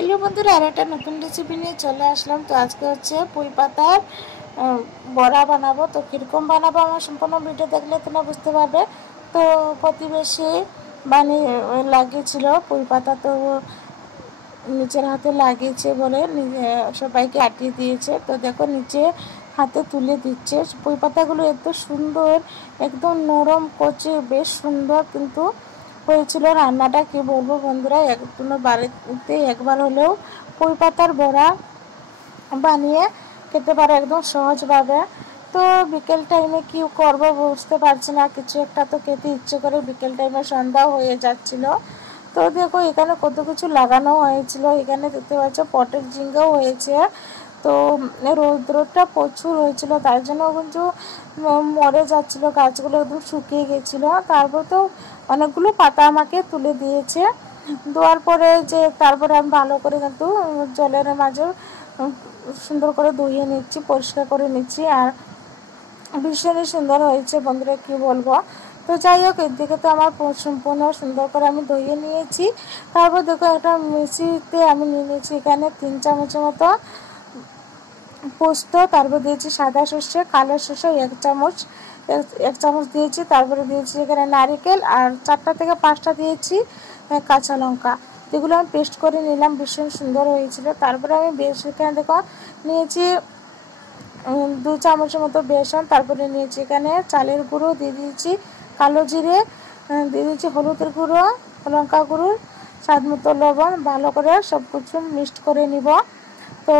Hello বন্ধুরা, আর একটা নতুন রেসিপি নিয়ে চলে আসলাম। তো আজকে হচ্ছে পুঁই পাতার বড়া বানাবো। তো কীরকম বানাবো আমার সম্পূর্ণ ভিডিও দেখলে তোমরা বুঝতে পারবে। তো প্রতিবেশী বানিয়ে লাগিয়েছিল পুঁই পাতা, তো নিচের হাতে লাগিয়েছে বলে সবাইকে কাটিয়ে দিয়েছে। তো দেখো নিচে হাতে তুলে দিচ্ছে। পুঁই পাতাগুলো এত সুন্দর, একদম নরম কচি, বেশ সুন্দর কিন্তু হয়েছিল রান্নাটা। কি বলবো বন্ধুরা, তোমার বাড়িতে একবার হলেও পুঁই পাতার বড়া বানিয়ে খেতে পারো একদম সহজভাবে। তো বিকেল টাইমে কি করব বুঝতে পারছি না, কিছু একটা তো খেতে ইচ্ছে করে। বিকেল টাইমে সন্ধ্যাও হয়ে যাচ্ছিল। তো দেখো এখানে কত কিছু লাগানো হয়েছিল। এখানে দেখতে পাচ্ছ পটের ঝিঙ্গাও হয়েছে। তো রৌদ্রটা প্রচুর হয়েছিল, তার জন্য কিন্তু মরে যাচ্ছিল, গাছগুলো একদম শুকিয়ে গেছিল। তারপর তো অনেকগুলো পাতা আমাকে তুলে দিয়েছে। দেওয়ার পরে তারপরে আমি ভালো করে কিন্তু জলের মাঝে সুন্দর করে ধুয়ে নিচ্ছি, পরিষ্কার করে নিচ্ছি। আর ভীষণই সুন্দর হয়েছে বন্ধুরা, কি বলবো। তো যাই হোক, এদিকে তো আমার সম্পূর্ণ সুন্দর করে আমি ধুয়ে নিয়েছি। তারপর দেখো একটা মিক্সিতে আমি নিয়ে নিয়েছি এখানে 3 চামচের মতো পোস্ত, তারপর দিয়েছি সাদা সর্ষে, কালো সর্ষে 1 চামচ দিয়েছি। তারপরে দিয়েছি এখানে নারকেল, আর 4টা থেকে 5টা দিয়েছি কাঁচা লঙ্কা। যেগুলো আমি পেস্ট করে নিলাম, ভীষণ সুন্দর হয়েছিল। তারপরে আমি এখানে দেখো নিয়েছি 2 চামচের মতো বেসন। তারপরে নিয়েছি এখানে চালের গুঁড়ো, দিয়ে দিয়েছি কালো জিরে, দিয়ে দিয়েছি হলুদের গুঁড়ো, লঙ্কা গুঁড়ো, স্বাদ মতো লবণ। ভালো করে সব কিছু মিক্সড করে নিব। তো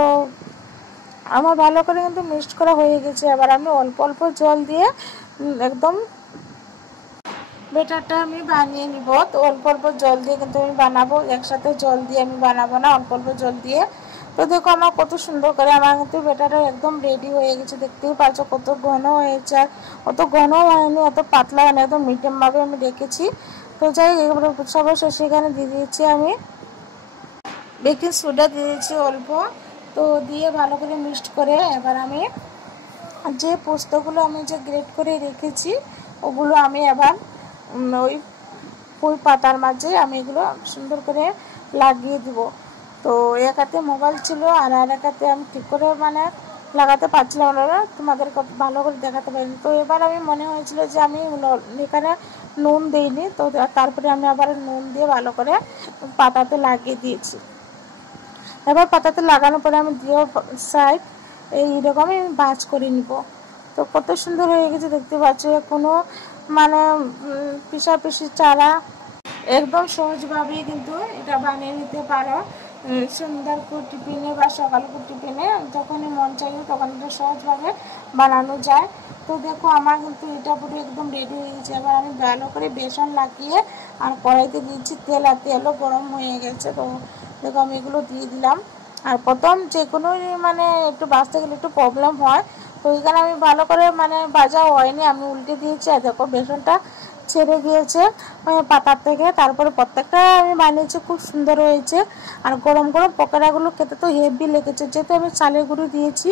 আমার ভালো করে কিন্তু মিক্সড করা হয়ে গেছে। এবার আমি অল্প অল্প জল দিয়ে একদম বেটারটা আমি বানিয়ে নিব। তো অল্প অল্প জল দিয়ে কিন্তু আমি বানাবো, একসাথে জল দিয়ে আমি বানাবো না, অল্প অল্প জল দিয়ে। তো দেখো আমার কত সুন্দর করে আমার কিন্তু বেটারটা একদম রেডি হয়ে গেছে। দেখতেই পাচ্ছ কত ঘন হয়েছে, আর অত ঘন হয়নি, অত পাতলা হয়নি, একদম মিডিয়ামভাবে আমি রেখেছি। তো যাই এবারে সবার শেষে এখানে দিয়ে দিয়েছি আমি বেকিং সোডা, দিয়ে দিয়েছি অল্প। তো দিয়ে ভালো করে মিক্সড করে এবার আমি যে পোস্তগুলো আমি যে গ্রেট করে রেখেছি ওগুলো আমি এবার ওই পুঁই পাতার মাঝে আমি এগুলো সুন্দর করে লাগিয়ে দিব। তো এক হাতে মোবাইল ছিল, আর এক হাতে আমি ঠিক করে লাগাতে পারছিলাম না, তোমাদের ভালো করে দেখাতে পারিনি। তো এবার আমি মনে হয়েছিল যে আমি এখানে নুন দিইনি, তো তারপরে আমি আবার নুন দিয়ে ভালো করে পাতাতে লাগিয়ে দিয়েছি। এবার পাতাতে লাগানোর পরে আমি দিয়ে সাইড এইরকমই আমি ভাঁজ করে নিব। তো কত সুন্দর হয়ে গেছে দেখতে পাচ্ছ। কোনো পিসাপিসি চারা, একদম সহজভাবেই কিন্তু এটা বানিয়ে নিতে পারো। সন্ধ্যার টিফিনে বা সকালপুর টিফিনে যখনই মন চাইবে তখন এটা সহজভাবে বানানো যায়। তো দেখো আমার কিন্তু এটা পুরো একদম রেডি হয়ে গেছে। এবার আমি ভালো করে বেসন লাগিয়ে আর কড়াইতে দিয়েছি তেল, আর তেলও গরম হয়ে গেছে। তো দেখো আমি এগুলো দিয়ে দিলাম। আর প্রথম যে কোনো একটু ভাজতে গেলে একটু প্রবলেম হয়। তো এখানে আমি ভালো করে ভাজা হয়নি, আমি উল্টে দিয়েছি। আর দেখো বেসনটা ছেড়ে গিয়েছে পাতার থেকে। তারপরে প্রত্যেকটা আমি বানিয়েছি, খুব সুন্দর হয়েছে। আর গরম গরম পকোড়াগুলো খেতে তো হেভি লেগেছে, যেহেতু আমি চালের গুঁড়ো দিয়েছি,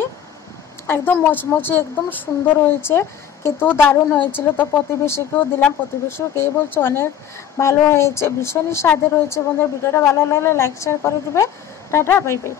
একদম মচমচে, একদম সুন্দর হয়েছে, খেতেও দারুণ হয়েছিল। তো প্রতিবেশীকেও দিলাম, প্রতিবেশীও খেয়ে বলছে অনেক ভালো হয়েছে, ভীষণই স্বাদের হয়েছে। বন্ধুরা ভিডিওটা ভালো লাগলে লাইক শেয়ার করে দিবে। Tata, bye bye.